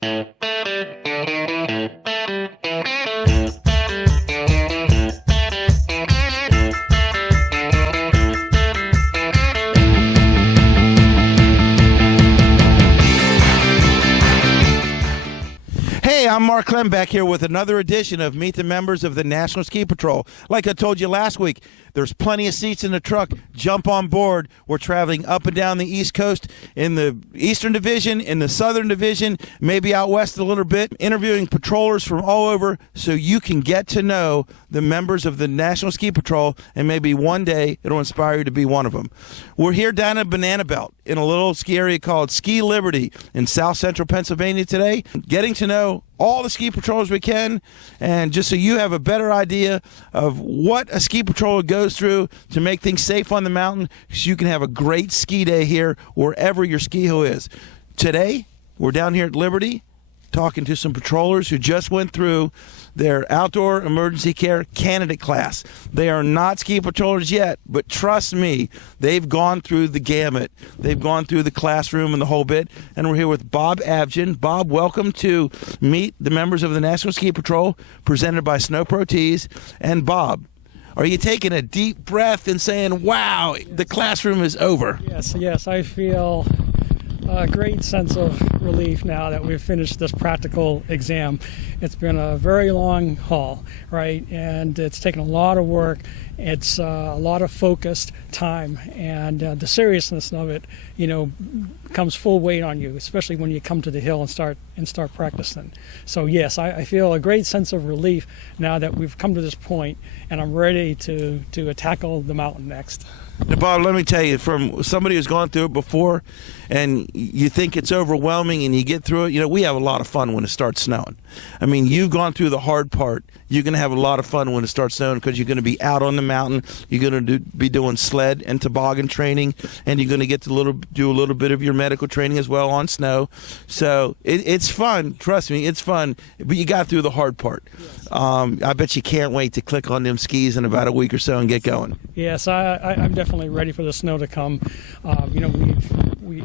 Hey, I'm Mark CLEM back here with another edition of Meet the Members of the National Ski Patrol. Like I told you last week, there's plenty of seats in the truck. Jump on board. We're traveling up and down the East Coast in the Eastern Division, in the Southern Division, maybe out west a little bit, interviewing patrollers from all over so you can get to know the members of the National Ski Patrol, and maybe one day it'll inspire you to be one of them. We're here down in Banana Belt in a little ski area called Ski Liberty in South Central Pennsylvania today, getting to know all the ski patrollers we can, and just so you have a better idea of what a ski patroller goes through to make things safe on the mountain, so you can have a great ski day here wherever your ski hill is. Today, we're down here at Liberty talking to some patrollers who just went through their Outdoor Emergency Care Candidate class. They are not ski patrollers yet, but trust me, they've gone through the gamut. They've gone through the classroom and the whole bit, and we're here with Bob Avjian. Bob, welcome to Meet the Members of the National Ski Patrol, presented by Snow Pro Tees. And Bob, are you taking a deep breath and saying, wow, the classroom is over? Yes, I feel a great sense of relief now that we've finished this practical exam. It's been a very long haul, right? And it's taken a lot of work. It's a lot of focused time, and the seriousness of it, comes full weight on you, especially when you come to the hill and start practicing. So yes, I feel a great sense of relief now that we've come to this point, and I'm ready to tackle the mountain next. Now, Bob, let me tell you, from somebody who's gone through it before, and you think it's overwhelming and you get through it, we have a lot of fun when it starts snowing. I mean, you've gone through the hard part. You're going to have a lot of fun when it starts snowing because you're going to be out on the mountain. You're going to be doing sled and toboggan training, and you're going to get to do a little bit of your medical training as well on snow. So it's fun. Trust me, it's fun. But you got through the hard part. Yes. I bet you can't wait to click on them skis in about a week or so and get going. Yes, I'm definitely ready for the snow to come.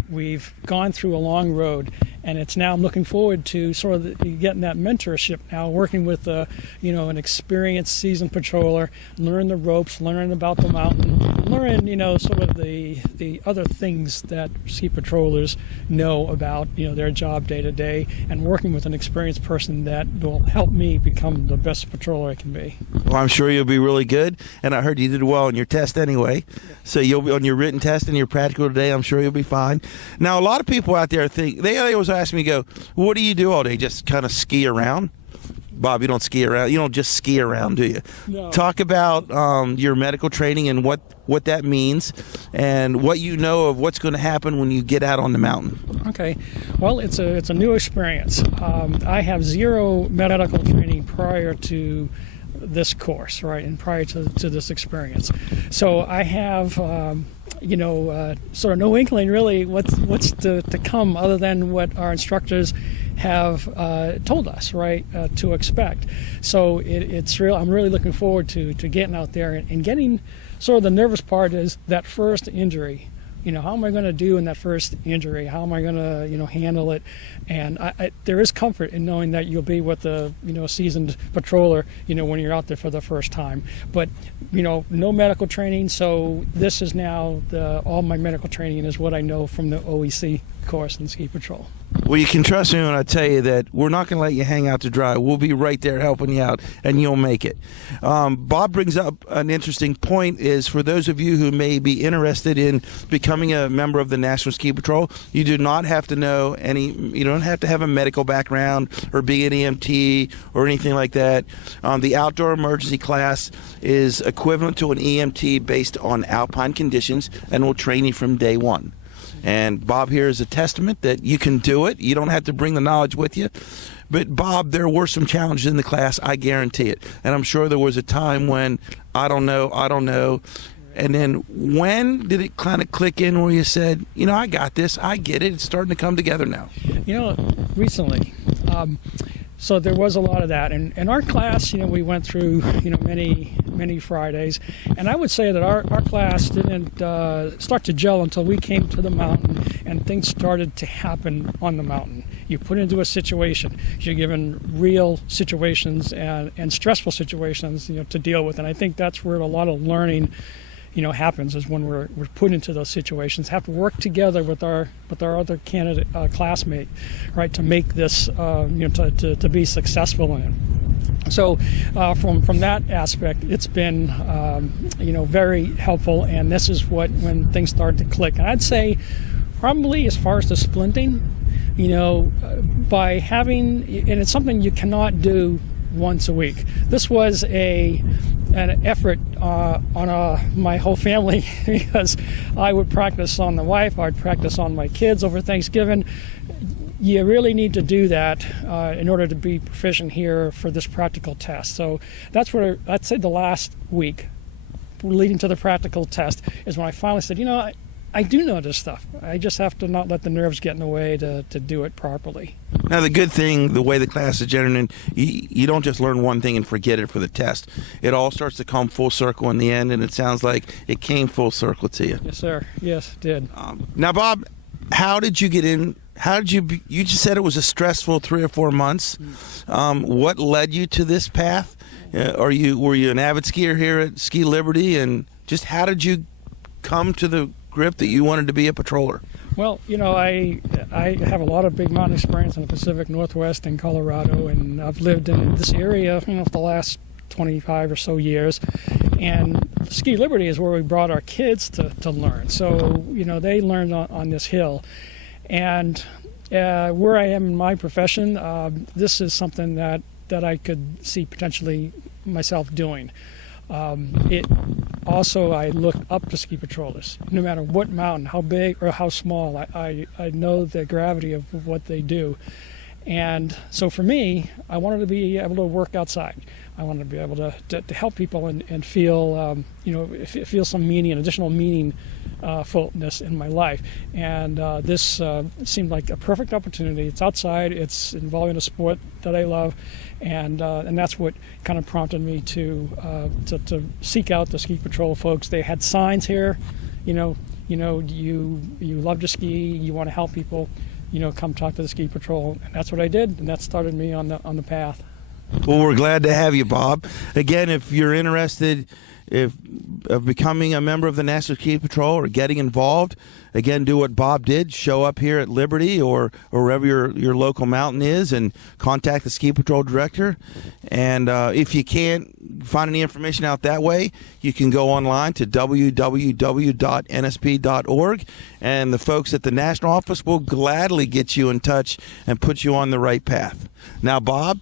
We've gone through a long road, and it's now I'm looking forward to sort of getting that mentorship now, working with an experienced seasoned patroller, learn the ropes, learn about the mountain, learn sort of the other things that ski patrollers know about their job day to day, and working with an experienced person that will help me become the best patroller I can be. Well, I'm sure you'll be really good, and I heard you did well on your test anyway. So you'll be on your written test and your practical today. I'm sure you'll be fine. Now, a lot of people out there think, they always ask me, what do you do all day? Just kind of ski around? Bob, you don't ski around. You don't just ski around, do you? No. Talk about your medical training and what that means, and what you know of what's going to happen when you get out on the mountain. Okay. Well, it's a new experience. I have zero medical training prior to this course, right, and prior to this experience. So I have, sort of no inkling really what's to come other than what our instructors have told us, right, to expect. So it's real. I'm really looking forward to getting out there and getting sort of the nervous part is that first injury. How am I going to do in that first injury? How am I going to, handle it? And there is comfort in knowing that you'll be with a, seasoned patroller, when you're out there for the first time. But, no medical training. So this is now all my medical training is what I know from the OEC course in ski patrol. Well, you can trust me when I tell you that we're not going to let you hang out to dry. We'll be right there helping you out, and you'll make it. Bob brings up an interesting point is for those of you who may be interested in becoming a member of the National Ski Patrol, you do not have to know you don't have to have a medical background or be an EMT or anything like that. The Outdoor Emergency class is equivalent to an EMT based on alpine conditions and will train you from day one. And Bob here is a testament that you can do it. You don't have to bring the knowledge with you. But, Bob, there were some challenges in the class, I guarantee it. And I'm sure there was a time when, I don't know. And then when did it kind of click in where you said, I got this, I get it, it's starting to come together now? Recently. So there was a lot of that. And in our class, we went through, many Fridays. And I would say that our class didn't start to gel until we came to the mountain and things started to happen on the mountain. You put into a situation. You're given real situations and stressful situations, to deal with. And I think that's where a lot of learning, happens, is when we're put into those situations. Have to work together with our other candidate classmate, right, to make this, to be successful in it. So from that aspect, it's been very helpful, and this is when things started to click. And I'd say probably as far as the splinting, by having, and it's something you cannot do once a week. This was an effort on my whole family, because I would practice on the wife, I'd practice on my kids over Thanksgiving. You really need to do that in order to be proficient here for this practical test. So that's where I'd say the last week leading to the practical test is when I finally said, I do know this stuff. I just have to not let the nerves get in the way to do it properly. Now, the good thing, the way the class is generated, you don't just learn one thing and forget it for the test. It all starts to come full circle in the end, and it sounds like it came full circle to you. Yes, sir. Yes, it did. Now, Bob, how did you get in? How did you just said it was a stressful 3 or 4 months. What led you to this path? Were you an avid skier here at Ski Liberty? And just how did you come to the grip that you wanted to be a patroller? Well, I have a lot of big mountain experience in the Pacific Northwest and Colorado, and I've lived in this area, for the last 25 or so years. And Ski Liberty is where we brought our kids to learn. So, they learned on this hill. And where I am in my profession, this is something that I could see potentially myself doing. I look up to ski patrollers, no matter what mountain, how big or how small. I know the gravity of what they do. And so for me, I wanted to be able to work outside. I wanted to be able to help people and feel, feel some meaning, additional meaningfulness in my life. And this seemed like a perfect opportunity. It's outside. It's involving a sport that I love, and that's what kind of prompted me to seek out the ski patrol folks. They had signs here, you love to ski, you want to help people, come talk to the ski patrol, and that's what I did, and that started me on the path. Well, we're glad to have you, Bob. Again, if you're interested of becoming a member of the National Ski Patrol or getting involved, again, do what Bob did. Show up here at Liberty or wherever your local mountain is and contact the Ski Patrol director. And if you can't find any information out that way, you can go online to www.nsp.org, and the folks at the national office will gladly get you in touch and put you on the right path. Now, Bob,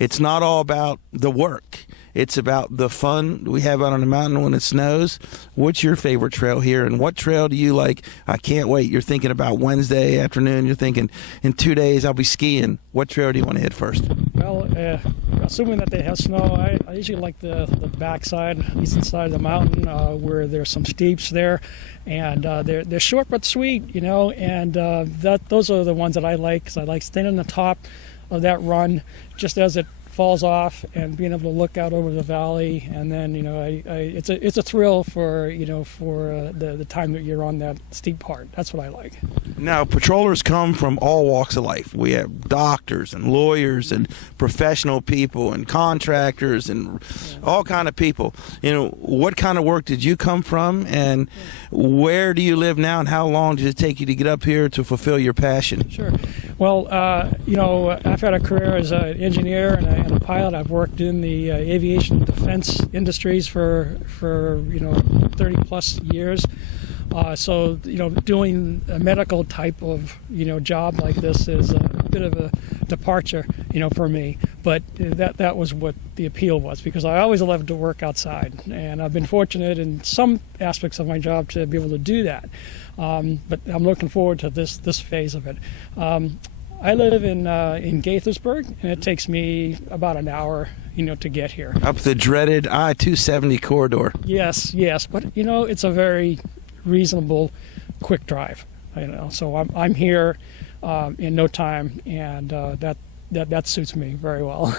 it's not all about the work. It's about the fun we have out on the mountain when it snows. What's your favorite trail here, and what trail do you like? I can't wait. You're thinking about Wednesday afternoon. You're thinking, in 2 days I'll be skiing. What trail do you want to hit first? Well, assuming that they have snow, I usually like the backside, eastern side of the mountain, where there's some steeps there, and they're short but sweet, and those are the ones that I like, because I like staying on the top of that run just as it falls off and being able to look out over the valley, and then it's a thrill for the time that you're on that steep part. That's what I like. Now, patrollers come from all walks of life. We have doctors and lawyers and professional people and contractors and all kind of people. What kind of work did you come from, and where do you live now, and how long did it take you to get up here to fulfill your passion? Sure. Well, I've had a career as an engineer and a pilot. I've worked in the aviation defense industries for 30 plus years. So doing a medical type of job like this is a bit of a departure for me. But that was what the appeal was, because I always loved to work outside, and I've been fortunate in some aspects of my job to be able to do that. But I'm looking forward to this phase of it. I live in Gaithersburg, and it takes me about an hour, to get here. Up the dreaded I-270 corridor. Yes, but it's a very reasonable, quick drive. So I'm here in no time, and that suits me very well.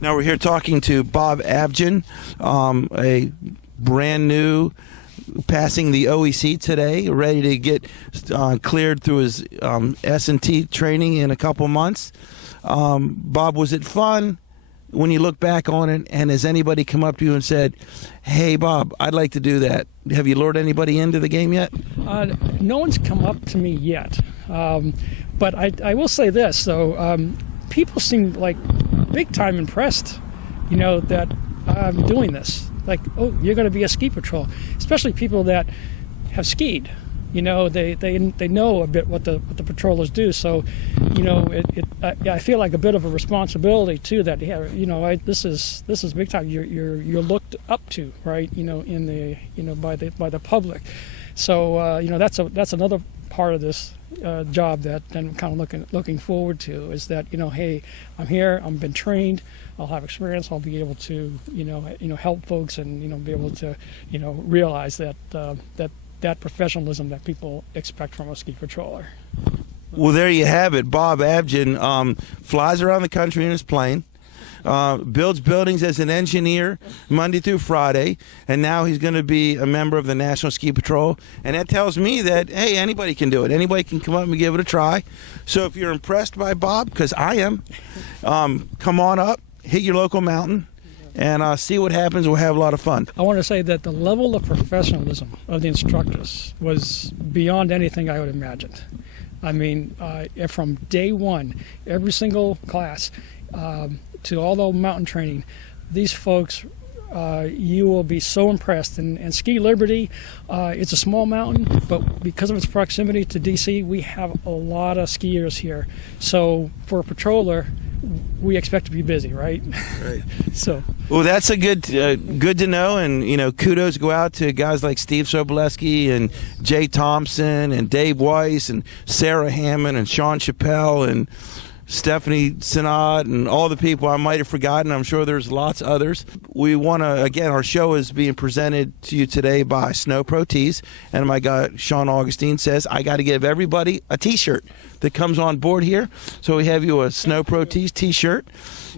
Now we're here talking to Bob Avjian, a brand new passing the OEC today, ready to get cleared through his S&T training in a couple months. Bob, was it fun when you look back on it? And has anybody come up to you and said, hey, Bob, I'd like to do that? Have you lured anybody into the game yet? No one's come up to me yet. But I will say this, though. People seem like big time impressed, that I'm doing this. Like, oh, you're going to be a ski patrol. Especially people that have skied. They know a bit what the patrollers do. So, I feel like a bit of a responsibility too. That this is big time. You're looked up to, right? In the by the public. So that's another part of this job that I'm kind of looking forward to, is that hey, I'm here, I've been trained, I'll have experience, I'll be able to help folks and be able to realize that professionalism that people expect from a ski patroller. Well, there you have it. Bob Avjian flies around the country in his plane, builds buildings as an engineer Monday through Friday, and now he's going to be a member of the National Ski Patrol. And that tells me that, hey, anybody can do it. Anybody can come up and give it a try. So if you're impressed by Bob, because I am, come on up, hit your local mountain, and see what happens. We'll have a lot of fun. I want to say that the level of professionalism of the instructors was beyond anything I would have imagined. I mean, from day one, every single class, to all the mountain training, these folks, you will be so impressed. And Ski Liberty, it's a small mountain, but because of its proximity to DC, we have a lot of skiers here. So for a patroller, we expect to be busy, right? Right. So. Well, that's a good to know, and kudos go out to guys like Steve Sobolewski and Jay Thompson and Dave Weiss and Sarah Hammond and Sean Chappelle and Stephanie Sinat and all the people I might have forgotten. I'm sure there's lots of others. We want to, again, our show is being presented to you today by Snow Pro Tees, and my guy Sean Augustine says I got to give everybody a T-shirt that comes on board here. So we have you a Snow Pro Tees T-shirt,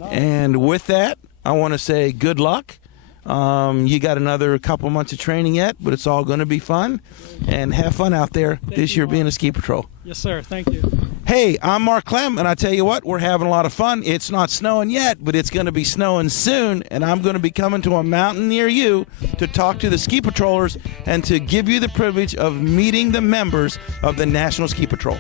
and with that, I want to say good luck. You got another couple months of training yet, but it's all going to be fun, and have fun out there this year being a ski patrol. Yes, sir. Thank you. Hey, I'm Mark Clem, and I tell you what, we're having a lot of fun. It's not snowing yet, but it's going to be snowing soon, and I'm going to be coming to a mountain near you to talk to the ski patrollers and to give you the privilege of meeting the members of the National Ski Patrol.